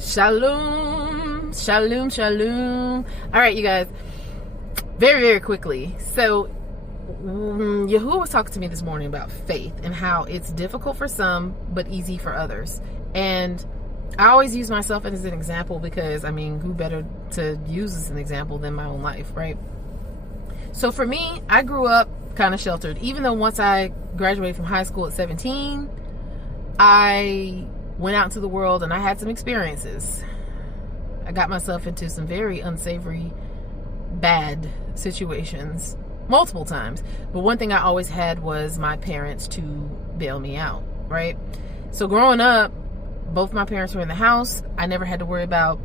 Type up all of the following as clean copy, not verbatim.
Shalom, shalom, shalom. All right, you guys, very, very quickly. So, Yahuah was talking to me this morning about faith and how it's difficult for some, but easy for others. And I always use myself as an example because, I mean, who better to use as an example than my own life, right? So for me, I grew up kind of sheltered. Even though once I graduated from high school at 17, I went out into the world and I had some experiences. I got myself into some very unsavory, bad situations multiple times. But one thing I always had was my parents to bail me out, right? So growing up, both my parents were in the house. I never had to worry about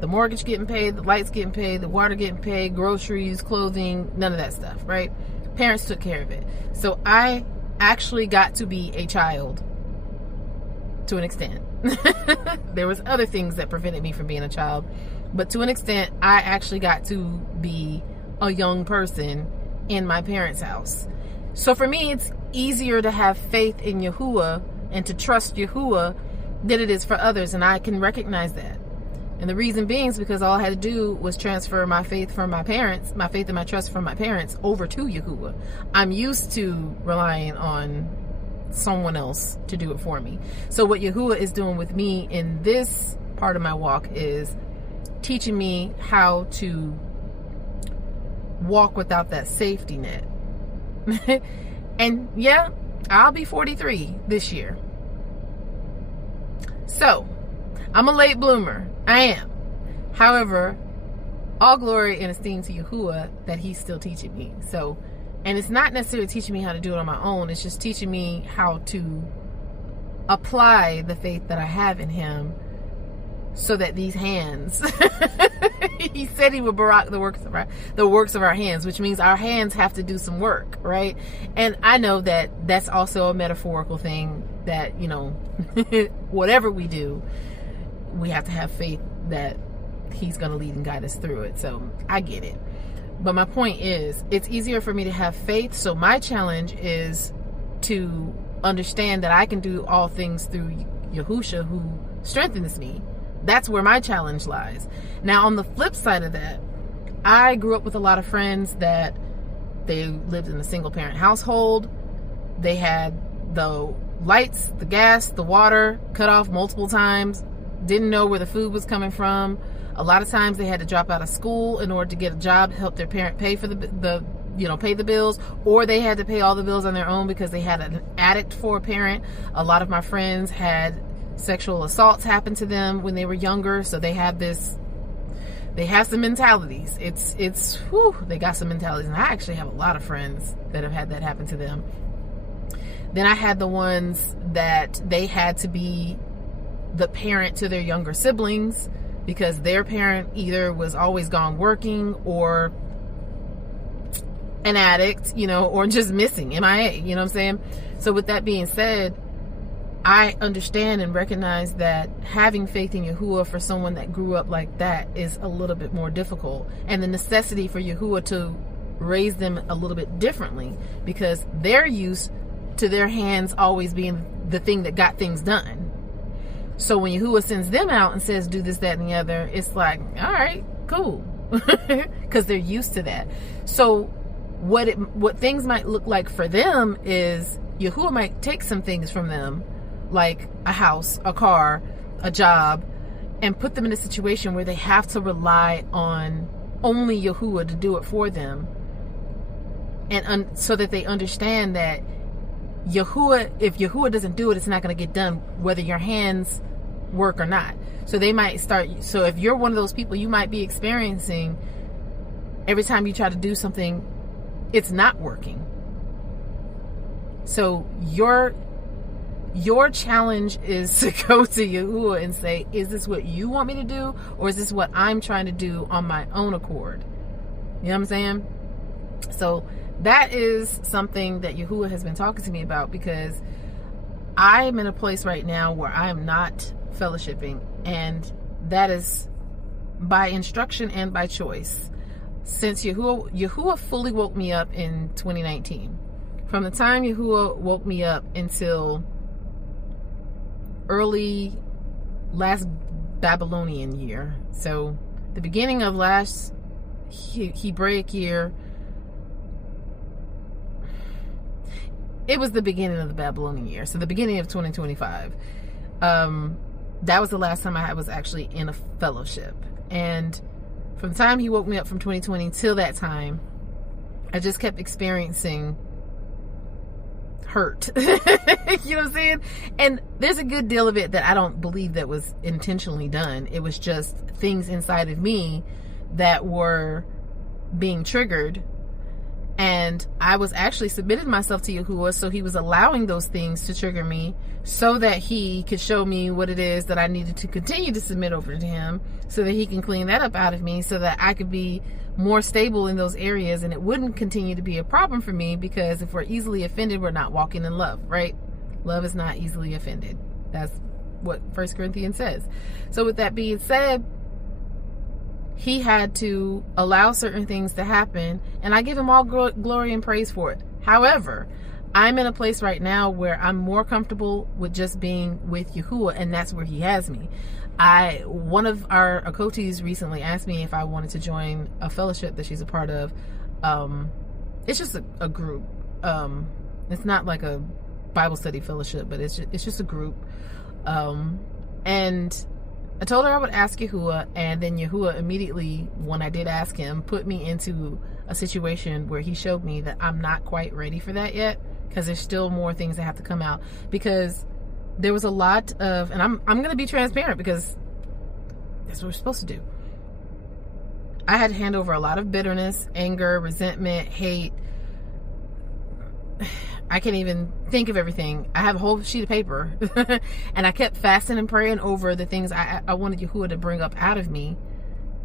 the mortgage getting paid, the lights getting paid, the water getting paid, groceries, clothing, none of that stuff, right? Parents took care of it. So I actually got to be a child to an extent. There was other things that prevented me from being a child, but to an extent, I actually got to be a young person in my parents' house. So for me, it's easier to have faith in Yahuah and to trust Yahuah than it is for others, and I can recognize that. And the reason being is because all I had to do was transfer my faith from my parents, my faith and my trust from my parents over to Yahuah. I'm used to relying on someone else to do it for me. So what Yahuah is doing with me in this part of my walk is teaching me how to walk without that safety net. And yeah, I'll be 43 this year. So I'm a late bloomer. I am. However, all glory and esteem to Yahuah that he's still teaching me. So, and it's not necessarily teaching me how to do it on my own. It's just teaching me how to apply the faith that I have in him so that these hands, he said he would barak the works of our hands, which means our hands have to do some work, right? And I know that that's also a metaphorical thing that, you know, whatever we do, we have to have faith that he's going to lead and guide us through it. So I get it. But my point is, it's easier for me to have faith. So my challenge is to understand that I can do all things through Yahusha who strengthens me. That's where my challenge lies. Now, on the flip side of that, I grew up with a lot of friends that they lived in a single parent household. They had the lights, the gas, the water cut off multiple times. Didn't know where the food was coming from. A lot of times they had to drop out of school in order to get a job to help their parent pay for pay the bills, or they had to pay all the bills on their own because they had an addict for a parent. A lot of my friends had sexual assaults happen to them when they were younger, so they have some mentalities. They got some mentalities, and I actually have a lot of friends that have had that happen to them. Then I had the ones that they had to be the parent to their younger siblings because their parent either was always gone working or an addict, or just missing, MIA, you know what I'm saying? So with that being said, I understand and recognize that having faith in Yahuah for someone that grew up like that is a little bit more difficult, and the necessity for Yahuah to raise them a little bit differently because they're used to their hands always being the thing that got things done. So when Yahuah sends them out and says, do this, that, and the other, it's like, all right, cool. Because they're used to that. So what things might look like for them is Yahuah might take some things from them, like a house, a car, a job, and put them in a situation where they have to rely on only Yahuah to do it for them. And so that they understand that Yahuah, if Yahuah doesn't do it, it's not going to get done, whether your hands work or not. So they might start. So if you're one of those people, you might be experiencing every time you try to do something, it's not working. So your challenge is to go to Yahuah and say, is this what you want me to do? Or is this what I'm trying to do on my own accord? You know what I'm saying? So that is something that Yahuah has been talking to me about, because I am in a place right now where I am not fellowshipping, and that is by instruction and by choice. Since Yahuah fully woke me up in 2019. From the time Yahuah woke me up until early last Babylonian year. So the beginning of last Hebraic year, it was the beginning of the Babylonian year. So the beginning of 2025. That was the last time I was actually in a fellowship. And from the time he woke me up from 2020 till that time, I just kept experiencing hurt. You know what I'm saying? And there's a good deal of it that I don't believe that was intentionally done. It was just things inside of me that were being triggered. And I was actually submitted myself to Yahuah, so he was allowing those things to trigger me so that he could show me what it is that I needed to continue to submit over to him, so that he can clean that up out of me, so that I could be more stable in those areas and it wouldn't continue to be a problem for me. Because if we're easily offended, we're not walking in love, right? Love is not easily offended. That's what 1 Corinthians says. So with that being said, he had to allow certain things to happen, and I give him all glory and praise for it. However, I'm in a place right now where I'm more comfortable with just being with Yahuah, and that's where he has me. One of our Akotis recently asked me if I wanted to join a fellowship that she's a part of. It's just a group. It's not like a Bible study fellowship, but it's just a group. And I told her I would ask Yahuah, and then Yahuah immediately, when I did ask him, put me into a situation where he showed me that I'm not quite ready for that yet, because there's still more things that have to come out. Because there was a lot of, and I'm going to be transparent because that's what we're supposed to do. I had to hand over a lot of bitterness, anger, resentment, hate. I can't even think of everything. I have a whole sheet of paper and I kept fasting and praying over the things I wanted Yahuah to bring up out of me.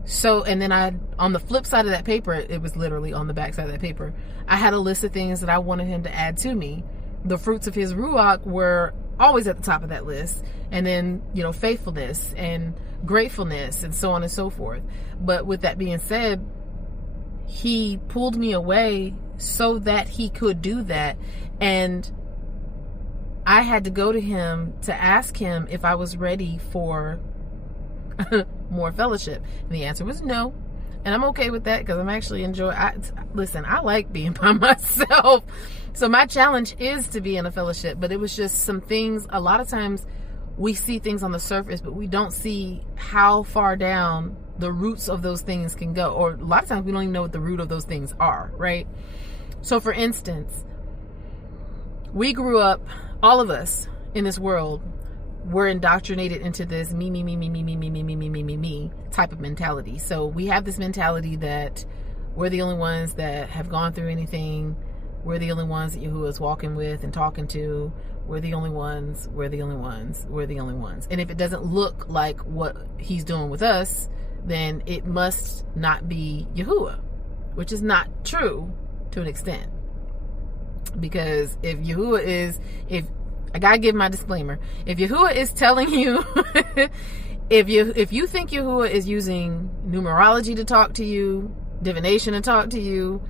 So, and then on the flip side of that paper, it was literally on the back side of that paper, I had a list of things that I wanted him to add to me. The fruits of his Ruach were always at the top of that list. And then, faithfulness and gratefulness and so on and so forth. But with that being said, he pulled me away so that he could do that. And I had to go to him to ask him if I was ready for more fellowship. And the answer was no. And I'm okay with that because I'm actually listen, I like being by myself. So my challenge is to be in a fellowship, but it was just some things. A lot of times we see things on the surface, but we don't see how far down the roots of those things can go. Or a lot of times we don't even know what the root of those things are, right? So for instance, we grew up, all of us in this world were indoctrinated into this me type of mentality. So we have this mentality that we're the only ones that have gone through anything. We're the only ones that Yahuah is walking with and talking to. We're the only ones. We're the only ones. We're the only ones. And if it doesn't look like what he's doing with us, then it must not be Yahuah, which is not true to an extent. Because if Yahuah is, I gotta give my disclaimer, if Yahuah is telling you, if you think Yahuah is using numerology to talk to you, divination to talk to you,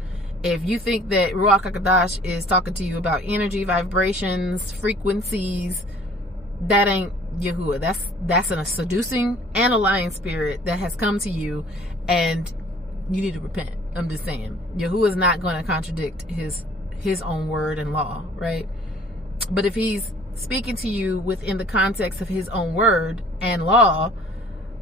if you think that Ruach HaKodesh is talking to you about energy, vibrations, frequencies, that ain't Yahuah. That's a seducing and a lying spirit that has come to you, and you need to repent. I'm just saying, Yahuah is not going to contradict his own word and law, right? But if he's speaking to you within the context of his own word and law,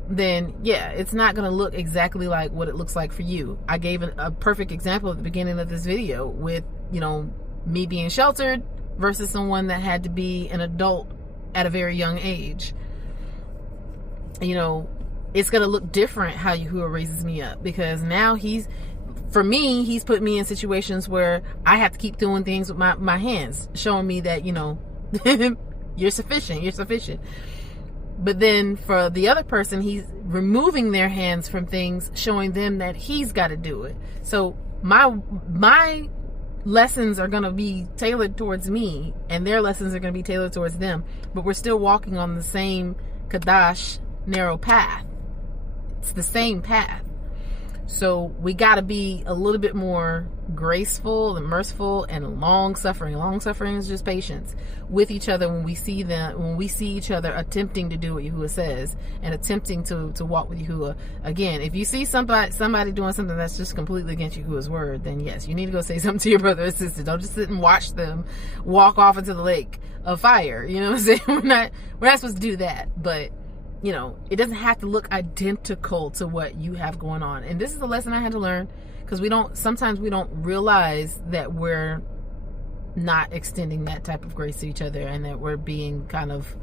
then yeah, it's not going to look exactly like what it looks like for you. I gave a perfect example at the beginning of this video with, me being sheltered versus someone that had to be an adult at a very young age. It's going to look different how Yahuah raises me up, because now he's put me in situations where I have to keep doing things with my hands, showing me that, you're sufficient. But then for the other person, he's removing their hands from things, showing them that he's got to do it. So my lessons are going to be tailored towards me, and their lessons are going to be tailored towards them. But we're still walking on the same Kadash narrow path. It's the same path. So we got to be a little bit more graceful and merciful and long-suffering. Long-suffering is just patience with each other when we see each other attempting to do what Yahuah says and attempting to walk with Yahuah. Again, if you see somebody doing something that's just completely against Yahuah's word, then yes, you need to go say something to your brother or sister. Don't just sit and watch them walk off into the lake of fire. You know what I'm saying? We're not supposed to do that, but you know, it doesn't have to look identical to what you have going on. And this is a lesson I had to learn, because sometimes we don't realize that we're not extending that type of grace to each other and that we're being kind of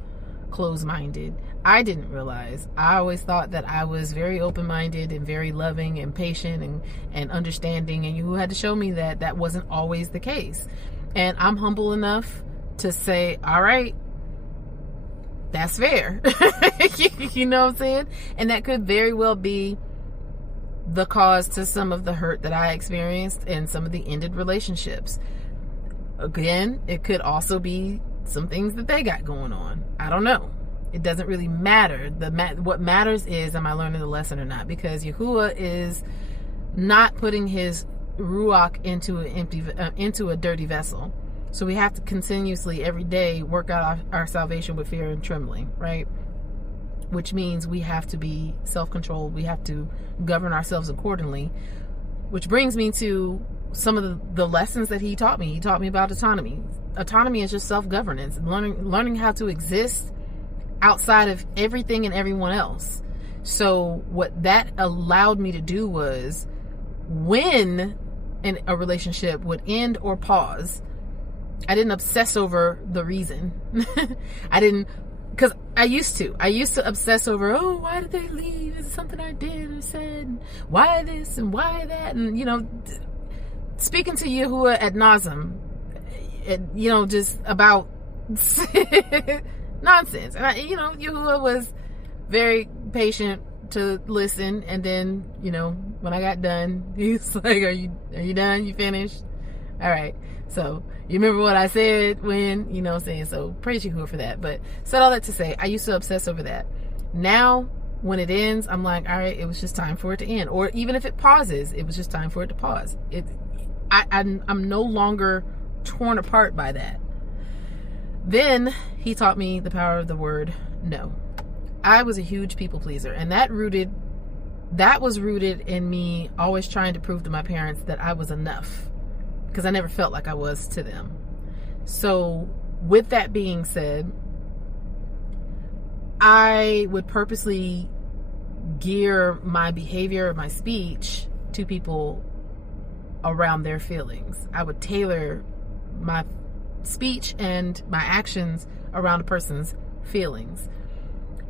closed-minded. I didn't realize. I always thought that I was very open-minded and very loving and patient and understanding, and you had to show me that that wasn't always the case. And I'm humble enough to say, all right, that's fair. You know what I'm saying? And that could very well be the cause to some of the hurt that I experienced and some of the ended relationships. Again, it could also be some things that they got going on. I don't know. It doesn't really matter. What matters is, am I learning the lesson or not? Because Yahuah is not putting his Ruach into a dirty vessel. So we have to continuously, every day, work out our salvation with fear and trembling, right? Which means we have to be self-controlled. We have to govern ourselves accordingly. Which brings me to some of the lessons that he taught me. He taught me about autonomy. Autonomy is just self-governance. Learning how to exist outside of everything and everyone else. So what that allowed me to do was, when a relationship would end or pause, I didn't obsess over the reason. Because I used to obsess over, oh, why did they leave? Is it something I did or said? And why this and why that? And, you know, speaking to Yahuah ad nauseam, you know, just about nonsense. And, Yahuah was very patient to listen. And then, you know, when I got done, he was like, are you done? You finished? All right. So you remember what I said when, you know what I'm saying? So praise Yahuah for that. But said all that to say, I used to obsess over that. Now, when it ends, I'm like, all right, it was just time for it to end. Or even if it pauses, it was just time for it to pause. I'm no longer torn apart by that. Then he taught me the power of the word no. I was a huge people pleaser, and that was rooted in me always trying to prove to my parents that I was enough, because I never felt like I was to them. So with that being said, I would purposely gear my behavior, my speech to people around their feelings. I would tailor my speech and my actions around a person's feelings.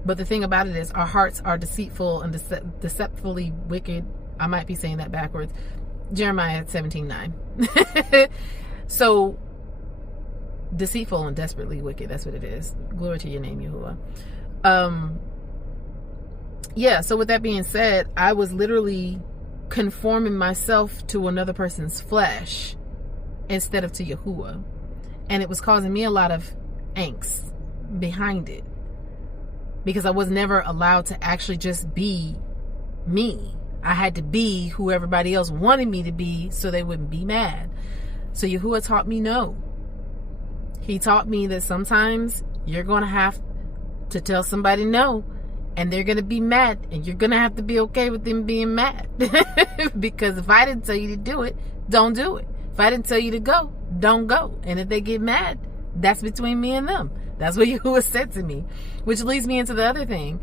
But the thing about it is, our hearts are deceitful and deceptively wicked. I might be saying that backwards. Jeremiah 17:9. So deceitful and desperately wicked, that's what it is. Glory to your name, Yahuah. So with that being said, I was literally conforming myself to another person's flesh instead of to Yahuah, and it was causing me a lot of angst behind it, because I was never allowed to actually just be me. I had to be who everybody else wanted me to be so they wouldn't be mad. So Yahuah taught me no. He taught me that sometimes you're going to have to tell somebody no, and they're going to be mad, and you're going to have to be okay with them being mad. Because if I didn't tell you to do it, don't do it. If I didn't tell you to go, don't go. And if they get mad, that's between me and them. That's what Yahuah said to me. Which leads me into the other thing.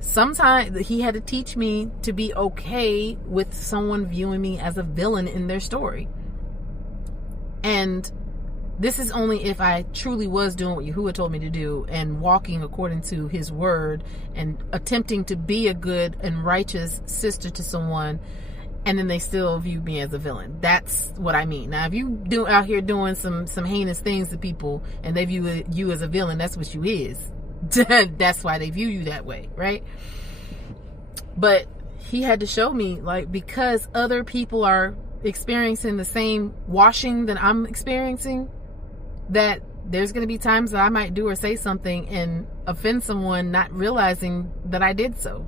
Sometimes he had to teach me to be okay with someone viewing me as a villain in their story. And this is only if I truly was doing what Yahuah told me to do and walking according to his word and attempting to be a good and righteous sister to someone, and then they still view me as a villain. That's what I mean. Now, if you out here doing some heinous things to people and they view you as a villain, that's what you is. That's why they view you that way, right? But he had to show me, like, because other people are experiencing the same washing that I'm experiencing, that there's going to be times that I might do or say something and offend someone, not realizing that I did so.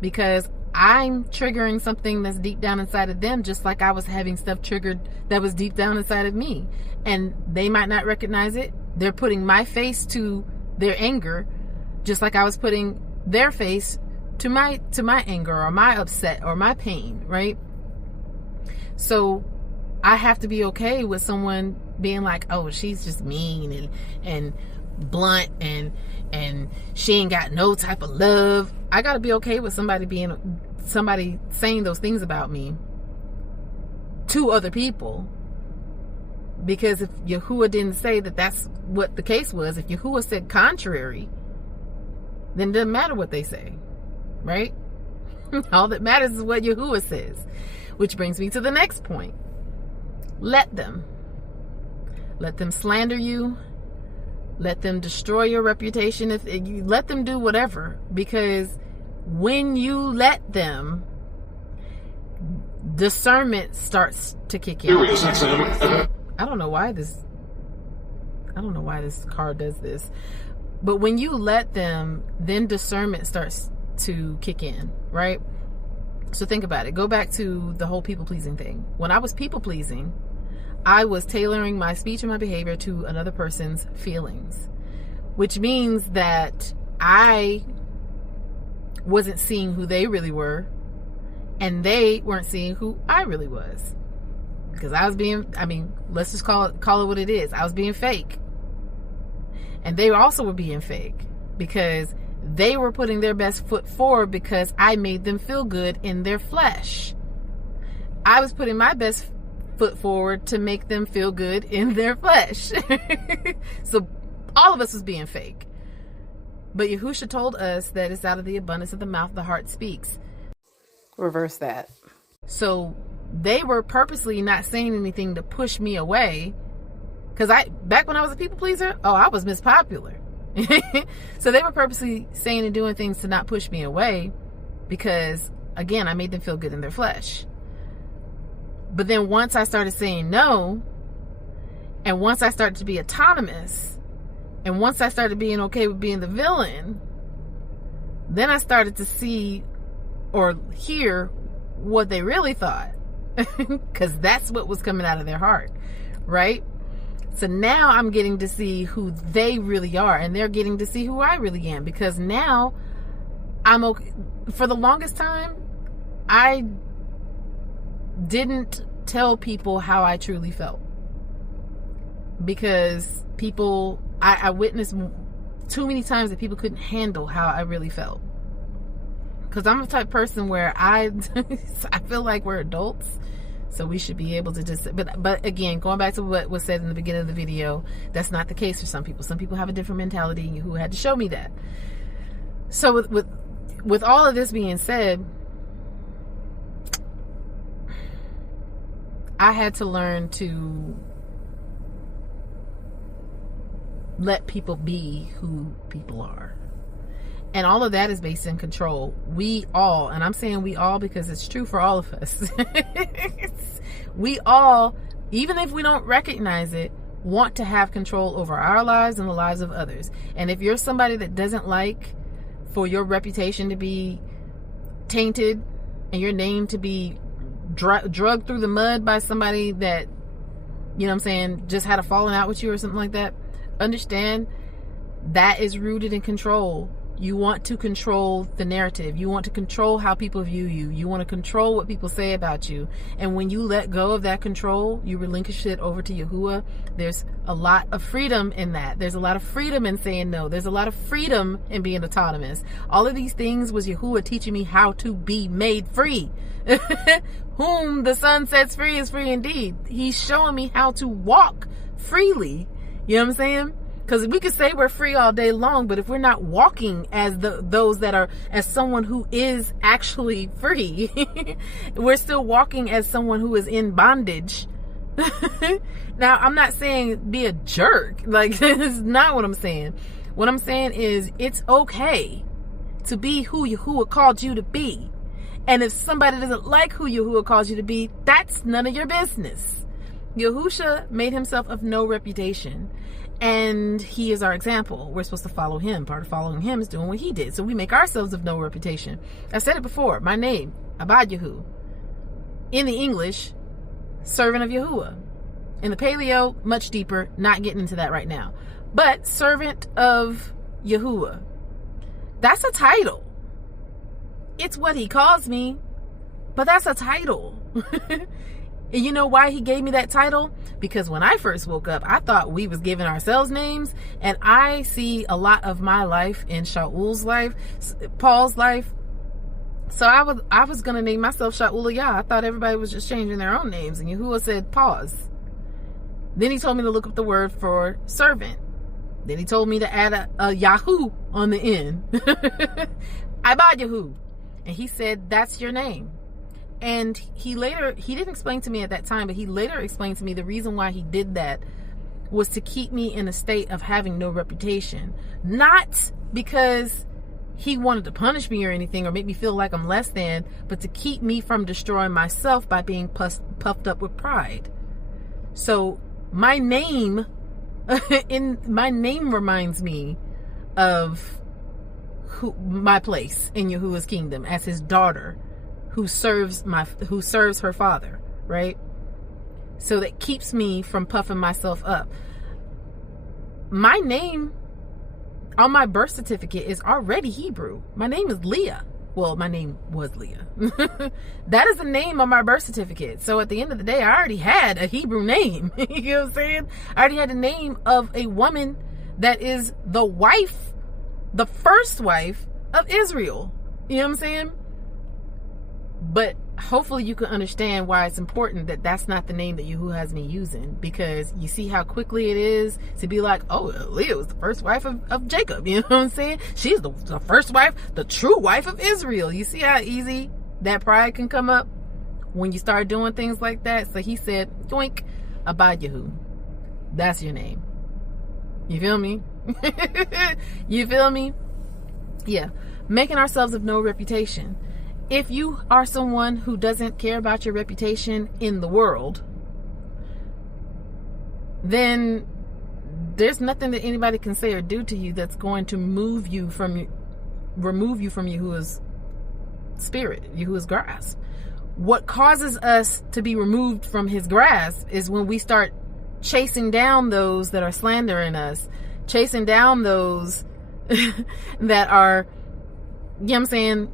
Because I'm triggering something that's deep down inside of them, just like I was having stuff triggered that was deep down inside of me. And they might not recognize it. They're putting my face to their anger, just like I was putting their face to my anger or my upset or my pain, right? So I have to be okay with someone being like, oh, she's just mean and blunt and she ain't got no type of love. I got to be okay with somebody saying those things about me to other people. Because if Yahuah didn't say that that's what the case was, if Yahuah said contrary, then it doesn't matter what they say, right? All that matters is what Yahuah says. Which brings me to the next point. Let them slander you. Let them destroy your reputation. If you let them do whatever, because when you let them, discernment starts to kick in. I don't know why this car does this, but when you let them, then discernment starts to kick in, right? So think about it. Go back to the whole people pleasing thing. When I was people pleasing, I was tailoring my speech and my behavior to another person's feelings, which means that I wasn't seeing who they really were, and they weren't seeing who I really was. Because I was let's just call it what it is. I was being fake. And they also were being fake because they were putting their best foot forward because I made them feel good in their flesh. I was putting my best foot forward to make them feel good in their flesh. So all of us was being fake. But Yahushua told us that it's out of the abundance of the mouth the heart speaks. Reverse that. So they were purposely not saying anything to push me away. Because back when I was a people pleaser, I was Miss Popular. So they were purposely saying and doing things to not push me away because, again, I made them feel good in their flesh. But then once I started saying no, and once I started to be autonomous, and once I started being okay with being the villain, then I started to see or hear what they really thought. Because that's what was coming out of their heart, right? So now I'm getting to see who they really are, and they're getting to see who I really am, because now I'm okay. For the longest time, I didn't tell people how I truly felt, because I witnessed too many times that people couldn't handle how I really felt. Because I'm the type of person where I feel like we're adults, so we should be able to just, but again, going back to what was said in the beginning of the video, that's not the case for some people. Some people have a different mentality, and who had to show me that. So with all of this being said, I had to learn to let people be who people are. And all of that is based in control. We all, and I'm saying we all because it's true for all of us. We all, even if we don't recognize it, want to have control over our lives and the lives of others. And if you're somebody that doesn't like for your reputation to be tainted and your name to be drugged through the mud by somebody that, you know what I'm saying, just had a falling out with you or something like that, understand that is rooted in control. You want to control the narrative. You want to control how people view you. You want to control what people say about you. And when you let go of that control, you relinquish it over to Yahuah. There's a lot of freedom in that. There's a lot of freedom in saying no. There's a lot of freedom in being autonomous. All of these things was Yahuah teaching me how to be made free. Whom the Son sets free is free indeed. He's showing me how to walk freely. You know what I'm saying? Because we could say we're free all day long, but if we're not walking as those that are, as someone who is actually free, we're still walking as someone who is in bondage. Now, I'm not saying be a jerk. Like, that's not what I'm saying. What I'm saying is it's okay to be who Yahuah called you to be. And if somebody doesn't like who Yahuah calls you to be, that's none of your business. Yahushua made himself of no reputation. And he is our example. We're supposed to follow him. Part of following him is doing what he did. So we make ourselves of no reputation. I said it before. My name, Yahuah. In the English, servant of Yahuah. In the Paleo, much deeper. Not getting into that right now. But servant of Yahuah. That's a title. It's what he calls me. But that's a title. And you know why he gave me that title? Because when I first woke up, I thought we was giving ourselves names. And I see a lot of my life in Shaul's life, Paul's life. So I was going to name myself Shaul Yah. I thought everybody was just changing their own names. And Yahuah said, pause. Then he told me to look up the word for servant. Then he told me to add a Yahoo on the end. Yahuah. And he said, that's your name. And he didn't explain to me at that time, but he later explained to me the reason why he did that was to keep me in a state of having no reputation. Not because he wanted to punish me or anything or make me feel like I'm less than, but to keep me from destroying myself by being puffed up with pride. So my name reminds me of my place in Yahuwah's kingdom as his daughter who serves her father, right? So that keeps me from puffing myself up. My name on my birth certificate is already Hebrew. My name is Leah. Well, my name was Leah. That is the name on my birth certificate. So at the end of the day, I already had a Hebrew name. You know what I'm saying? I already had the name of a woman that is the first wife of Israel. You know what I'm saying? But hopefully you can understand why it's important that that's not the name that Yahuah has me using, because you see how quickly it is to be like, oh, Leah was the first wife of Jacob. You know what I'm saying? She's the first wife, the true wife of Israel. You see how easy that pride can come up when you start doing things like that? So he said, yoink, Yahuah. That's your name. You feel me? You feel me? Yeah. Making ourselves of no reputation. If you are someone who doesn't care about your reputation in the world, then there's nothing that anybody can say or do to you that's going to remove you from Yahuwah's spirit, Yahuwah's grasp. What causes us to be removed from his grasp is when we start chasing down those that are slandering us, chasing down those that are, you know what I'm saying,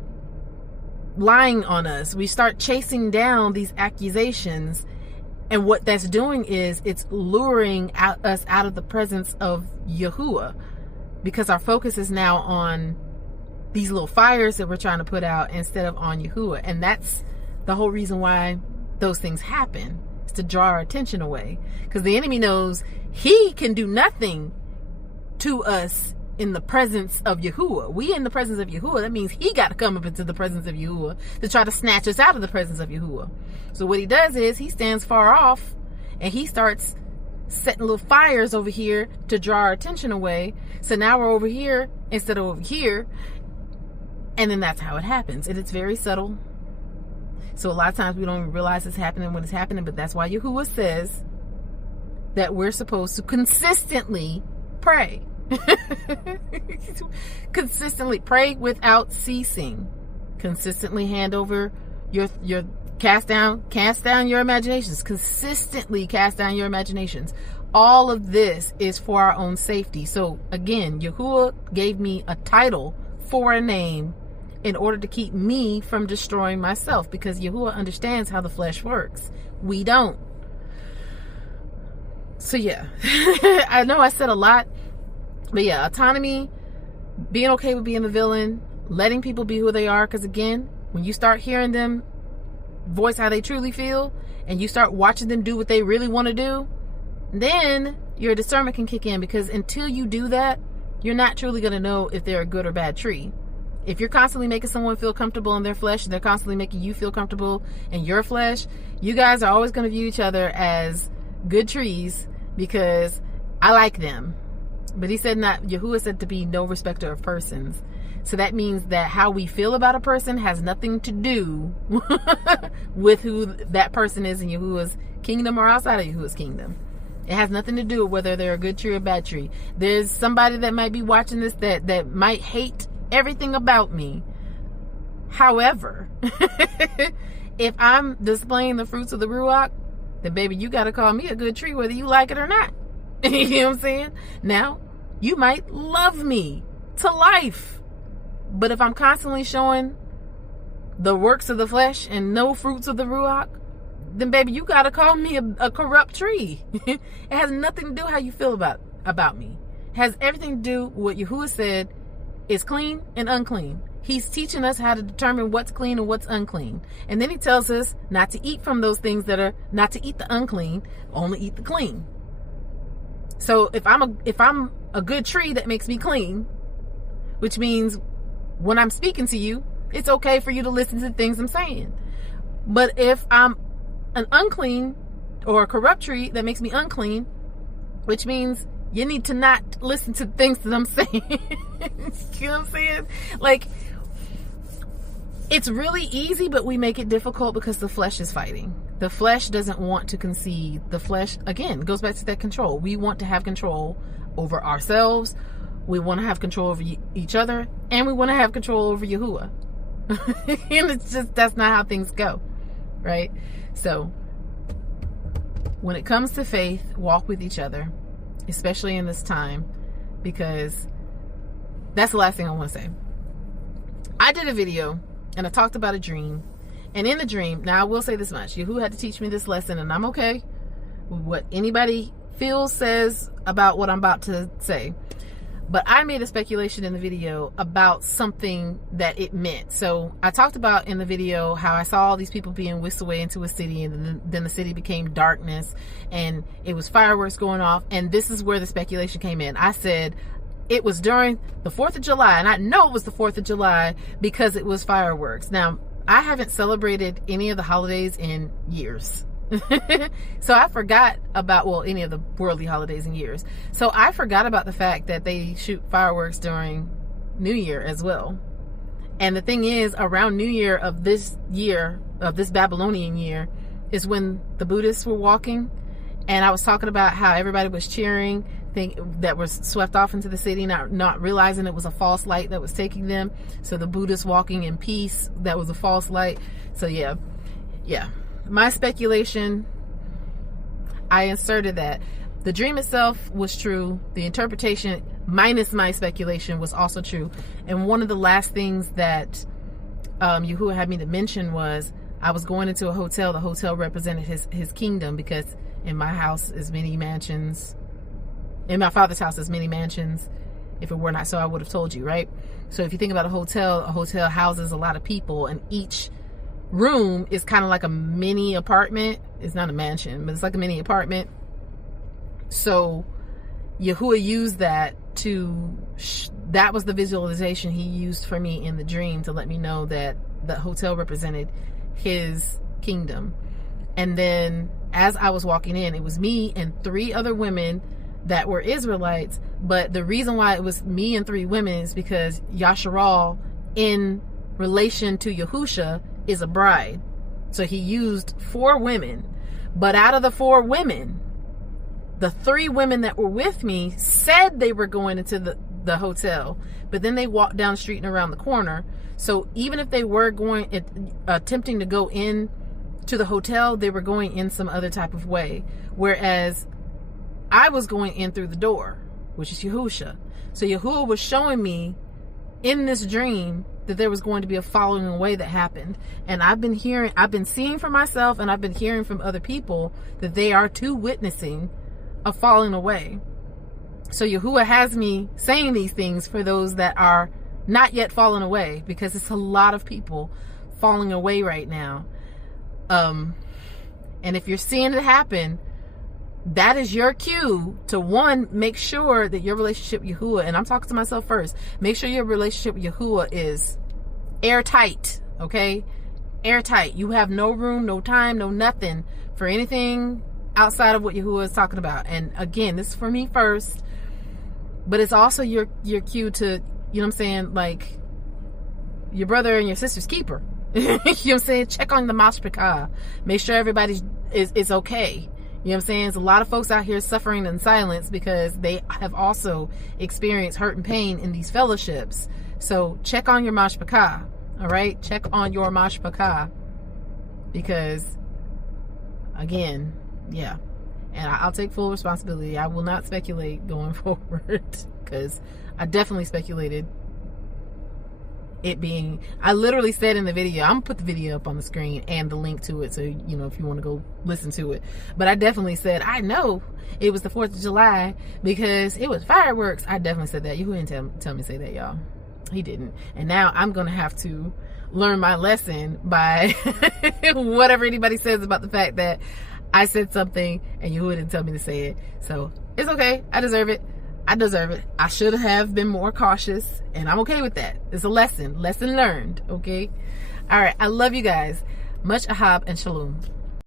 lying on us. We start chasing down these accusations, and what that's doing is it's luring us out of the presence of Yahuah, because our focus is now on these little fires that we're trying to put out instead of on Yahuah. And that's the whole reason why those things happen, is to draw our attention away, because the enemy knows he can do nothing to us in the presence of Yahuah. We in the presence of Yahuah, that means he got to come up into the presence of Yahuah to try to snatch us out of the presence of Yahuah. So what he does is he stands far off and he starts setting little fires over here to draw our attention away. So now we're over here instead of over here. And then that's how it happens. And it's very subtle. So a lot of times we don't even realize it's happening when it's happening, but that's why Yahuah says that we're supposed to consistently pray. Consistently pray without ceasing. Consistently hand over your cast down your imaginations. Consistently cast down your imaginations. All of this is for our own safety. So again, Yahuah gave me a title for a name in order to keep me from destroying myself, because Yahuah understands how the flesh works. We don't. So yeah, I know I said a lot. But yeah, autonomy, being okay with being the villain, letting people be who they are. Because again, when you start hearing them voice how they truly feel, and you start watching them do what they really want to do, then your discernment can kick in. Because until you do that, you're not truly going to know if they're a good or bad tree. If you're constantly making someone feel comfortable in their flesh, and they're constantly making you feel comfortable in your flesh, you guys are always going to view each other as good trees because I like them. But he said Yahuah said to be no respecter of persons. So that means that how we feel about a person has nothing to do with who that person is in Yahuwah's kingdom or outside of Yahuwah's kingdom. It has nothing to do with whether they're a good tree or a bad tree. There's somebody that might be watching this that might hate everything about me. However, if I'm displaying the fruits of the Ruach, then baby, you got to call me a good tree whether you like it or not. You know what I'm saying? Now, you might love me to life. But if I'm constantly showing the works of the flesh and no fruits of the Ruach, then baby, you got to call me a corrupt tree. It has nothing to do how you feel about me. It has everything to do with what Yahuah said is clean and unclean. He's teaching us how to determine what's clean and what's unclean. And then he tells us not to eat from those things that are, not to eat the unclean, only eat the clean. So if I'm a good tree that makes me clean, which means when I'm speaking to you, it's okay for you to listen to the things I'm saying. But if I'm an unclean or a corrupt tree that makes me unclean, which means you need to not listen to the things that I'm saying. You know what I'm saying? Like, it's really easy, but we make it difficult because the flesh is fighting. The flesh doesn't want to concede. The flesh, again, goes back to that control. We want to have control over ourselves. We want to have control over each other. And we want to have control over Yahuah. And it's just, that's not how things go. Right? So, when it comes to faith, walk with each other. Especially in this time. Because that's the last thing I want to say. I did a video and I talked about a dream. And in the dream, now I will say this much. Yahuah had to teach me this lesson, and I'm okay with what anybody feels, says about what I'm about to say. But I made a speculation in the video about something that it meant. So I talked about in the video how I saw all these people being whisked away into a city, and then the city became darkness and it was fireworks going off. And this is where the speculation came in. I said it was during the 4th of July, and I know it was the 4th of July because it was fireworks. Now, I haven't celebrated any of the holidays in years. So I forgot about, well, any of the worldly holidays in years. So I forgot about the fact that they shoot fireworks during New Year as well. And the thing is, around New Year of this Babylonian year, is when the Buddhists were walking. And I was talking about how everybody was cheering, that was swept off into the city, not realizing it was a false light that was taking them. So the Buddhists walking in peace, that was a false light. So yeah. My speculation, I inserted that. The dream itself was true. The interpretation, minus my speculation, was also true. And one of the last things that Yahuah had me to mention was I was going into a hotel. The hotel represented his kingdom, because in my house is many mansions. In my father's house is many mansions. If it were not so, I would have told you, right? So if you think about a hotel houses a lot of people, and each room is kind of like a mini apartment. It's not a mansion, but it's like a mini apartment. So Yahuah used that that was the visualization he used for me in the dream to let me know that the hotel represented his kingdom. And then as I was walking in, it was me and 3 other women that were Israelites. But the reason why it was me and 3 women is because Yasharal, in relation to Yahusha, is a bride. So he used 4 women. But out of the 4 women, the 3 women that were with me said they were going into the hotel, but then they walked down the street and around the corner. So even if they were attempting to go in to the hotel, they were going in some other type of way. Whereas I was going in through the door, which is Yahusha. So Yahuah was showing me in this dream that there was going to be a following away that happened. And I've been seeing for myself, and I've been hearing from other people that they are too witnessing a falling away. So Yahuah has me saying these things for those that are not yet fallen away, because it's a lot of people falling away right now. And if you're seeing it happen, that is your cue to, one, make sure that your relationship with Yahuah, and I'm talking to myself first, make sure your relationship with Yahuah is airtight, okay? Airtight. You have no room, no time, no nothing for anything outside of what Yahuah is talking about. And again, this is for me first, but it's also your cue to, you know what I'm saying, like your brother and your sister's keeper. You know what I'm saying? Check on the Mashpaca. Make sure everybody is okay. You know what I'm saying? There's a lot of folks out here suffering in silence because they have also experienced hurt and pain in these fellowships. So check on your Mashpaca, all right? Check on your Mashpaca, because, again, yeah. And I'll take full responsibility. I will not speculate going forward, because I definitely speculated it being, I literally said in the video, I'm gonna put the video up on the screen and the link to it, so you know, if you want to go listen to it. But I definitely said, I know it was the 4th of July because it was fireworks. I definitely said that. You didn't tell me to say that, y'all. He didn't. And now I'm gonna have to learn my lesson by whatever anybody says about the fact that I said something and Yahuah didn't tell me to say it. So it's okay. I deserve it. I should have been more cautious, and I'm okay with that. It's a lesson learned. Okay. All right. I love you guys. Much ahab and shalom.